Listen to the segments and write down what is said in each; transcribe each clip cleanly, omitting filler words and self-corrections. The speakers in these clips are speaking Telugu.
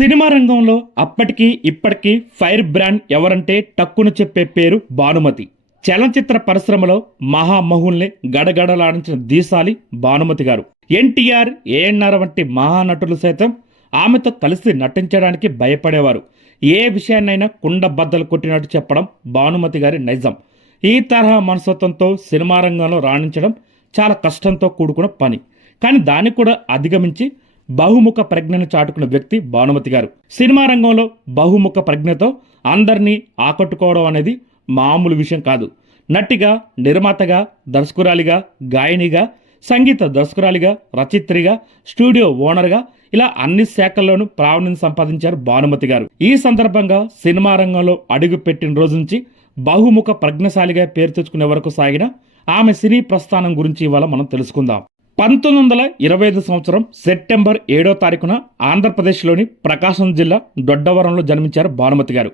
సినిమా రంగంలో అప్పటికి ఇప్పటికీ ఫైర్ బ్రాండ్ ఎవరంటే టక్కును చెప్పే పేరు భానుమతి. చలనచిత్ర పరిశ్రమలో మహామహుల్ని గడగడలాడించిన దీశాలి భానుమతి గారు. ఎన్టీఆర్, ఏఎన్ఆర్ వంటి మహానటులు సైతం ఆమెతో కలిసి నటించడానికి భయపడేవారు. ఏ విషయాన్నైనా కుండ బద్దలు కొట్టినట్టు చెప్పడం భానుమతి గారి నైజం. ఈ తరహా మనస్తత్వంతో సినిమా రంగంలో రాణించడం చాలా కష్టంతో కూడుకున్న పని. కానీ దాన్ని కూడా అధిగమించి బహుముఖ ప్రజ్ఞను చాటుకున్న వ్యక్తి భానుమతి గారు. సినిమా రంగంలో బహుముఖ ప్రజ్ఞతో అందరినీ ఆకట్టుకోవడం అనేది మామూలు విషయం కాదు. నటిగా, నిర్మాతగా, దర్శకురాలిగా, గాయనిగా, సంగీత దర్శకురాలిగా, రచయిత్రిగా, స్టూడియో ఓనర్గా ఇలా అన్ని శాఖల్లోనూ ప్రావీణ్యం సంపాదించారు భానుమతి గారు. ఈ సందర్భంగా సినిమా రంగంలో అడుగు పెట్టిన రోజు నుంచి బహుముఖ ప్రజ్ఞశాలిగా పేరు తెచ్చుకునే వరకు సాగిన ఆమె సినీ ప్రస్థానం గురించి ఇవాళ మనం తెలుసుకుందాం. 1925 సంవత్సరం సెప్టెంబర్ 7వ తారీఖున ఆంధ్రప్రదేశ్లోని ప్రకాశం జిల్లా దొడ్డవరంలో జన్మించారు భానుమతి గారు.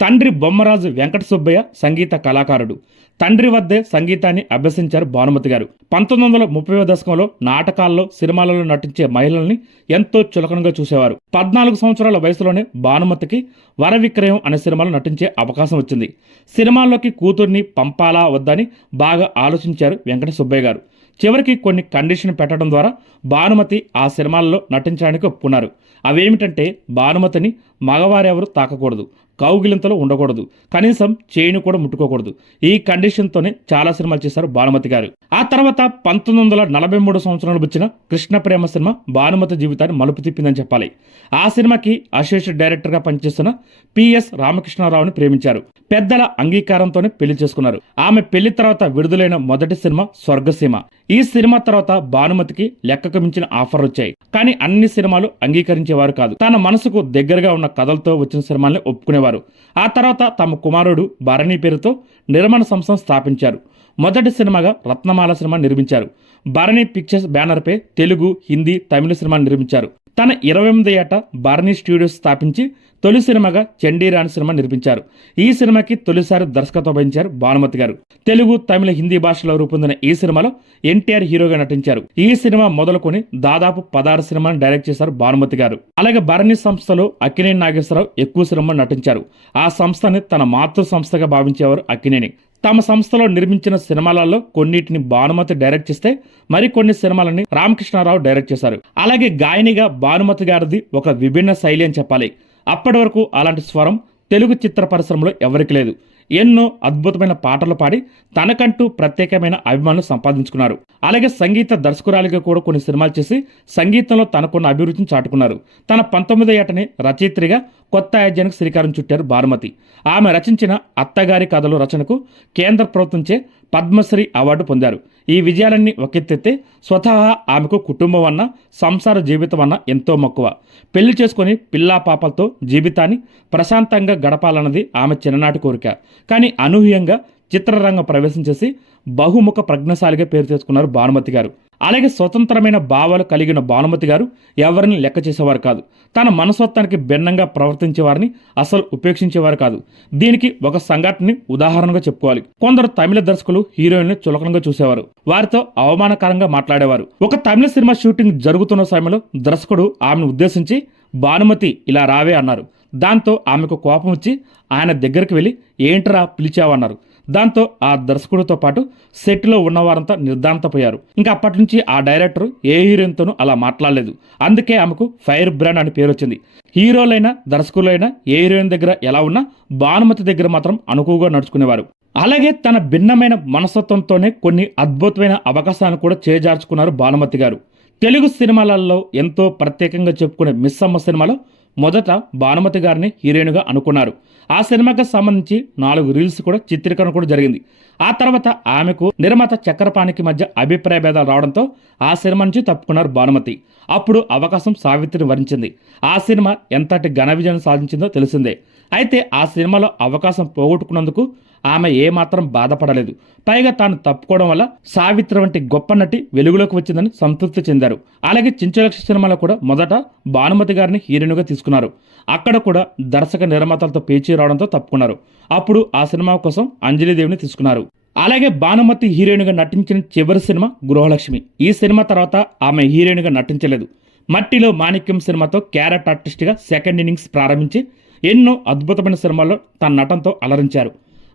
తండ్రి బొమ్మరాజు వెంకట సుబ్బయ్య సంగీత కళాకారుడు. తండ్రి వద్దే సంగీతాన్ని అభ్యసించారు భానుమతి గారు. 1930వ దశకంలో నాటకాల్లో, సినిమాలలో నటించే మహిళల్ని ఎంతో చులకనగా చూసేవారు. 14 సంవత్సరాల వయసులోనే భానుమతికి వర విక్రయం అనే సినిమాలో నటించే అవకాశం వచ్చింది. సినిమాల్లోకి కూతుర్ని పంపాలా వద్దని బాగా ఆలోచించారు వెంకట సుబ్బయ్య గారు. చివరికి కొన్ని కండిషన్ పెట్టడం ద్వారా భానుమతి ఆ సినిమాల్లో నటించడానికి ఒప్పుకున్నారు. అవేమిటంటే భానుమతిని మగవారెవరు తాకకూడదు, కౌగిలింతలో ఉండకూడదు, కనీసం చేయిని కూడా ముట్టుకోకూడదు. ఈ కండిషన్తోనే చాలా సినిమాలు చేశారు భానుమతి గారు. ఆ తర్వాత 1943 సంవత్సరంలో వచ్చిన కృష్ణ ప్రేమ సినిమా భానుమతి జీవితాన్ని మలుపు తిప్పిందని చెప్పాలి. ఆ సినిమాకి అసోసియేట్ డైరెక్టర్గా పనిచేస్తున్న పిఎస్ రామకృష్ణారావుని ప్రేమించారు. పెద్దల అంగీకారంతోనే పెళ్లి చేసుకున్నారు. ఆమె పెళ్లి తర్వాత విడుదలైన మొదటి సినిమా స్వర్గసీమ. ఈ సినిమా తర్వాత భానుమతికి లెక్కకు మించిన ఆఫర్లు వచ్చాయి. కానీ అన్ని సినిమాలు అంగీకరించేవారు కాదు. తన మనసుకు దగ్గరగా ఉన్న కథలతో వచ్చిన సినిమాల్ని ఒప్పుకునేవారు. ఆ తర్వాత తమ కుమారుడు భరణి పేరుతో నిర్మాణ సంస్థను స్థాపించారు. మొదటి సినిమాగా రత్నమాల సినిమా నిర్మించారు. భరణి పిక్చర్స్ బ్యానర్పై తెలుగు, హిందీ, తమిళ సినిమాను నిర్మించారు. తన 28వ ఏట భరణి స్టూడియోస్ స్థాపించి తొలి సినిమాగా చండీరాణి సినిమా నిర్మించారు. ఈ సినిమాకి తొలిసారి దర్శకత్వం వహించారు భానుమతి గారు. తెలుగు, తమిళ, హిందీ భాషలో రూపొందిన ఈ సినిమాలో ఎన్టీఆర్ హీరోగా నటించారు. ఈ సినిమా మొదలుకొని దాదాపు 16 సినిమాలను డైరెక్ట్ చేశారు భానుమతి గారు. అలాగే భరణి సంస్థలో అక్కినేని నాగేశ్వరరావు ఎక్కువ సినిమాలు నటించారు. ఆ సంస్థని తన మాతృ సంస్థగా భావించేవారు అక్కినేని. తమ సంస్థలో నిర్మించిన సినిమాలలో కొన్నిటిని భానుమతి డైరెక్ట్ చేస్తే మరికొన్ని సినిమాలని రామకృష్ణారావు డైరెక్ట్ చేశారు. అలాగే గాయనిగా భానుమతి గారిది ఒక విభిన్న శైలి అని చెప్పాలి. అప్పటి వరకు అలాంటి స్వరం తెలుగు చిత్ర పరిశ్రమలో ఎవరికి లేదు. ఎన్నో అద్భుతమైన పాటలు పాడి తనకంటూ ప్రత్యేకమైన అభిమానులు సంపాదించుకున్నారు. అలాగే సంగీత దర్శకురాలిగా కూడా కొన్ని సినిమాలు చేసి సంగీతంలో తనకున్న అభిరుచిని చాటుకున్నారు. తన 19వ ఏటనే రచయిత్రిగా కొత్త అధ్యాయానికి శ్రీకారం చుట్టారు భానుమతి. ఆమె రచించిన అత్తగారి కథలు రచనకు కేంద్ర ప్రభుత్వంచే పద్మశ్రీ అవార్డు పొందారు. ఈ విజయాలన్నీ ఒకెత్తెత్తే స్వతహా ఆమెకు కుటుంబం అన్న, సంసార జీవితం అన్న ఎంతో మక్కువ. పెళ్లి చేసుకుని పిల్లా పాపలతో జీవితాన్ని ప్రశాంతంగా గడపాలన్నది ఆమె చిన్ననాటి కోరిక. కానీ అనూహ్యంగా చిత్రరంగం ప్రవేశం చేసి బహుముఖ ప్రజ్ఞశాలిగా పేరు తెచ్చుకున్నారు భానుమతి గారు. అలాగే స్వతంత్రమైన భావాలు కలిగిన భానుమతి గారు ఎవరిని లెక్క చేసేవారు కాదు. తన మనస్తత్వానికి భిన్నంగా ప్రవర్తించేవారిని అసలు ఉపేక్షించేవారు కాదు. దీనికి ఒక సంఘటనని ఉదాహరణగా చెప్పుకోవాలి. కొందరు తమిళ దర్శకులు హీరోయిన్లు చులకనగా చూసేవారు. వారితో అవమానకరంగా మాట్లాడేవారు. ఒక తమిళ సినిమా షూటింగ్ జరుగుతున్న సమయంలో దర్శకుడు ఆమెను ఉద్దేశించి భానుమతి ఇలా రావే అన్నారు. దాంతో ఆమెకు కోపం వచ్చి ఆయన దగ్గరికి వెళ్ళి ఏంట్రా పిలిచావన్నారు. దాంతో ఆ దర్శకుడితో పాటు సెట్లో ఉన్నవారంతా నిర్ధాంతపోయారు. ఇంకా అప్పటి నుంచి ఆ డైరెక్టర్ ఏ హీరోయిన్తోనూ అలా మాట్లాడలేదు. అందుకే ఆమెకు ఫైర్ బ్రాండ్ అని పేరు వచ్చింది. హీరోలైనా, దర్శకులైనా ఏ హీరోయిన్ దగ్గర ఎలా ఉన్నా భానుమతి దగ్గర మాత్రం అనుకువగా నడుచుకునేవారు. అలాగే తన భిన్నమైన మనస్తత్వంతోనే కొన్ని అద్భుతమైన అవకాశాలను కూడా చేజార్చుకున్నారు భానుమతి గారు. తెలుగు సినిమాలలో ఎంతో ప్రత్యేకంగా చెప్పుకునే మిస్సమ్మ సినిమాలో మొదట భానుమతి గారిని హీరోయిన్గా అనుకున్నారు. ఆ సినిమాకి సంబంధించి 4 రీల్స్ కూడా చిత్రీకరణ కూడా జరిగింది. ఆ తర్వాత ఆమెకు నిర్మాత చక్రపాణికి మధ్య అభిప్రాయ భేదాలు రావడంతో ఆ సినిమా నుంచి తప్పుకున్నారు భానుమతి. అప్పుడు అవకాశం సావిత్రిని వరించింది. ఆ సినిమా ఎంతటి ఘన విజయం సాధించిందో తెలిసిందే. అయితే ఆ సినిమాలో అవకాశం పోగొట్టుకున్నందుకు ఆమె ఏమాత్రం బాధపడలేదు. పైగా తాను తప్పుకోవడం వల్ల సావిత్రి వంటి గొప్ప నటి వెలుగులోకి వచ్చిందని సంతృప్తి చెందారు. అలాగే చించలక్ష సినిమాలో కూడా మొదట భానుమతి గారిని హీరోయిన్గా తీసుకున్నారు. అక్కడ కూడా దర్శక నిర్మాతలతో పేచీ రావడంతో తప్పుకున్నారు. అప్పుడు ఆ సినిమా కోసం అంజలిదేవిని తీసుకున్నారు. అలాగే భానుమతి హీరోయిన్గా నటించిన చివరి సినిమా గృహలక్ష్మి. ఈ సినిమా తర్వాత ఆమె హీరోయిన్గా నటించలేదు. మట్టిలో మాణిక్యం సినిమాతో క్యారెట్ ఆర్టిస్ట్గా సెకండ్ ఇన్నింగ్స్ ప్రారంభించి ఎన్నో అద్భుతమైన సినిమాల్లో తన నటనతో అలరించారు.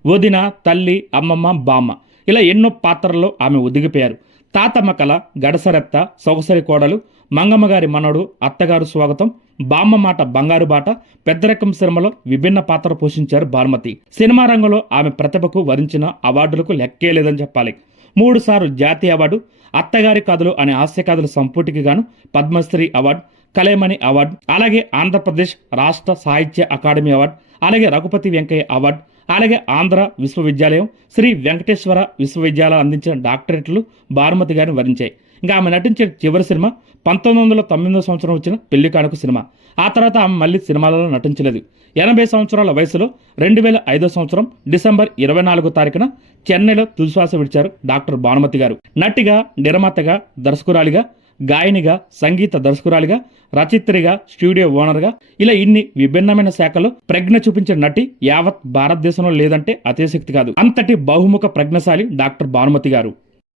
వదిన, తల్లి, అమ్మమ్మ, బామ్మ ఇలా ఎన్నో పాత్రల్లో ఆమె ఒదిగిపోయారు. తాతమ్మ కళ, గడసరెత్త, సొగసరి కోడలు, మంగమ్మగారి మనవడు, అత్తగారు స్వాగతం, బామ్మ మాట బంగారు బాట, పెద్దరకం సినిమాలో విభిన్న పాత్ర పోషించారు భానుమతి. సినిమా రంగంలో ఆమె ప్రతిభకు వరించిన అవార్డులకు లెక్కే లేదని చెప్పాలి. 3 సార్లు జాతీయ అవార్డు, అత్తగారి కథలు అనే హాస్య కథల సంపుటికి గాను పద్మశ్రీ అవార్డు, కలైమణి అవార్డు, అలాగే ఆంధ్రప్రదేశ్ రాష్ట్ర సాహిత్య అకాడమీ అవార్డు, అలాగే రఘుపతి వెంకయ్య అవార్డు, అలాగే ఆంధ్ర విశ్వవిద్యాలయం, శ్రీ వెంకటేశ్వర విశ్వవిద్యాలయం అందించిన డాక్టరేట్లు భానుమతి గారిని వరించాయి. ఇంకా ఆమె నటించిన చివరి సినిమా 1999 సంవత్సరం వచ్చిన పెళ్లి కానుక సినిమా. ఆ తర్వాత ఆమె మళ్ళీ సినిమాలలో నటించలేదు. 80 సంవత్సరాల వయసులో 2005 సంవత్సరం డిసెంబర్ 24 తారీఖున చెన్నైలో తుదిశ్వాస విడిచారు డాక్టర్ భానుమతి గారు. నటిగా, నిర్మాతగా, దర్శకురాలిగా, గాయనిగా, సంగీత దర్శకురాలిగా, రచయిత్రిగా, స్టూడియో ఓనర్గా ఇలా ఇన్ని విభిన్నమైన శాఖల్లో ప్రజ్ఞ చూపించిన నటి యావత్ భారతదేశంలో లేదంటే అతిశక్తి కాదు. అంతటి బహుముఖ ప్రజ్ఞశాలి డాక్టర్ భానుమతి గారు.